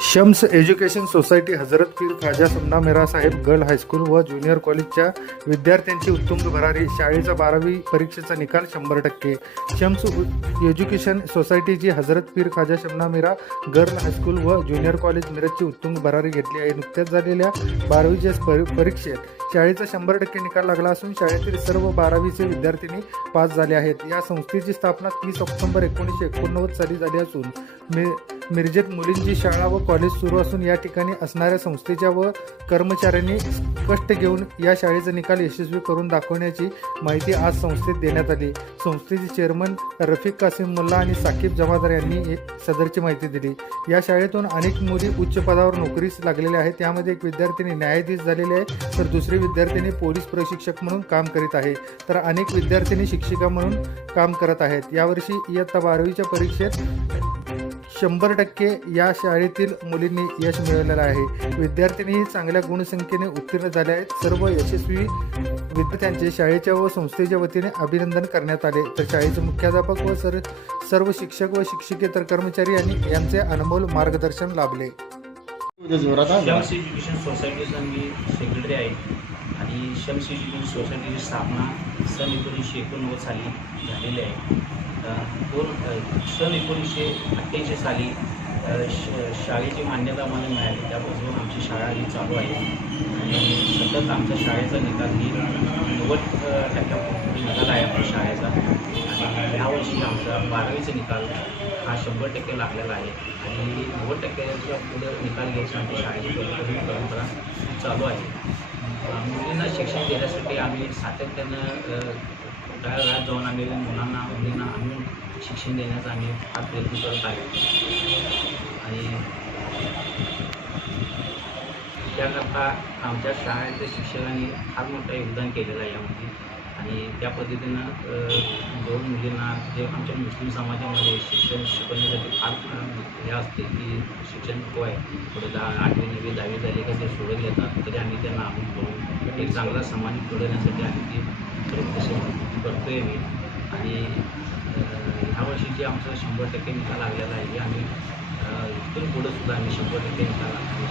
Shams education society Hazrat Pir Khaja Sunna Mira Saheb girl high school व junior कॉलेजच्या विद्यार्थ्यांची उत्तुंग भरारी शाळेचा बारावी परीक्षेचा निकाल शंभर टक्के. Shams education सोसायटीची Hazrat Pir Khaja Shamna Mira girl high school व ज्युनियर कॉलेज मिरजची उत्तुंग भरारी घेतली आहे. नुकत्याच झालेल्या बारावीच्या परी- परीक्षेत शाळेचा शंभर टक्के निकाल लागला असून शाळेतील सर्व बारावीचे विद्यार्थिनी पास झाले आहेत. या संस्थेची स्थापना तीस ऑक्टोबर एकोणीसशे एकोणनव्वद साली झाली असून मे मिरजेत मुलींची शाळा व कॉलेज सुरू असून या ठिकाणी असणाऱ्या संस्थेच्या व कर्मचाऱ्यांनी कष्ट घेऊन या शाळेचा निकाल यशस्वी करून दाखवण्याची माहिती आज संस्थेत देण्यात आली. संस्थेचे चेअरमन रफिक कासिम मुल्ला आणि साकीब जमादार यांनी सदरची माहिती दिली. या शाळेतून अनेक मुली उच्च पदावर नोकरीस लागलेल्या आहेत. त्यामध्ये एक विद्यार्थिनी न्यायाधीश झालेली आहे तर दुसरी विद्यार्थिनी पोलीस प्रशिक्षक म्हणून काम करीत आहे. तर अनेक विद्यार्थिनी शिक्षिका म्हणून काम करत आहेत. यावर्षी इयत्ता बारावीच्या परीक्षेत शंभर टक्के या शाळेतील मुलींनी यश मिळवलेलं आहे. विद्यार्थिनीही चांगल्या गुणसंख्येने उत्तीर्ण झाल्या आहेत. सर्व यशस्वी विद्यार्थ्यांचे शाळेच्या व संस्थेच्या वतीने अभिनंदन करण्यात आले. तर शाळेचे मुख्याध्यापक व सर सर्व शिक्षक व शिक्षकेतर कर्मचारी यांनी यांचे अनमोल मार्गदर्शन लाभले. जोरात. शम्स एज्युकेशन सोसायटीचा मी सेक्रेटरी आहे. आणि शम्स एज्युकेशन सोसायटीची स्थापना सन एकोणीसशे एकोणनव्वद साली झालेली आहे. दोन सन एकोणीसशे अठ्ठ्याऐंशी साली श शाळेची मान्यता आम्हाला मिळाली. त्यापासून आमची शाळा ही चालू आहे. आणि सतत आमच्या शाळेचा निकाल ही नव्वद टक्क्या निकाल आहे आपल्या शाळेचा. आणि यावर्षी आमचा बारावीचा निकाल हा शंभर टक्के लागलेला आहे. आणि नव्वद टक्क्याच्या पुढे निकाल घ्यायचा आमच्या शाळेची परंपरा चालू आहे. मुलींना शिक्षण देण्यासाठी आम्ही सातत्यानं अं, गावागावात जाऊन आम्ही मुलांना मुलींना आम्ही शिक्षण देण्याचा आम्ही फार प्रयत्न करत आहे. आणि त्याकरता आमच्या शाळेच्या शिक्षकांनी फार मोठं योगदान केलेलं आहे यामध्ये. आणि त्या पद्धतीनं दोन मुलींना जे आमच्या मुस्लिम समाजामध्ये शिक्षण शिकवण्यासाठी फार हे असते की शिक्षण नको आहे. पुढे दहा आठवी नववी दहावी झाली का ते सोडून येतात तरी आम्ही त्यांना आपण करून एक चांगला समाज घडवण्यासाठी आम्ही ती प्रयत्नशील आहे मी. आणि ह्यावर्षी जे आमचा शंभर टक्के निकाल लागलेला आहे आम्ही इथून पुढं सुद्धा आम्ही शंभर टक्के निकाल आणण्यासाठी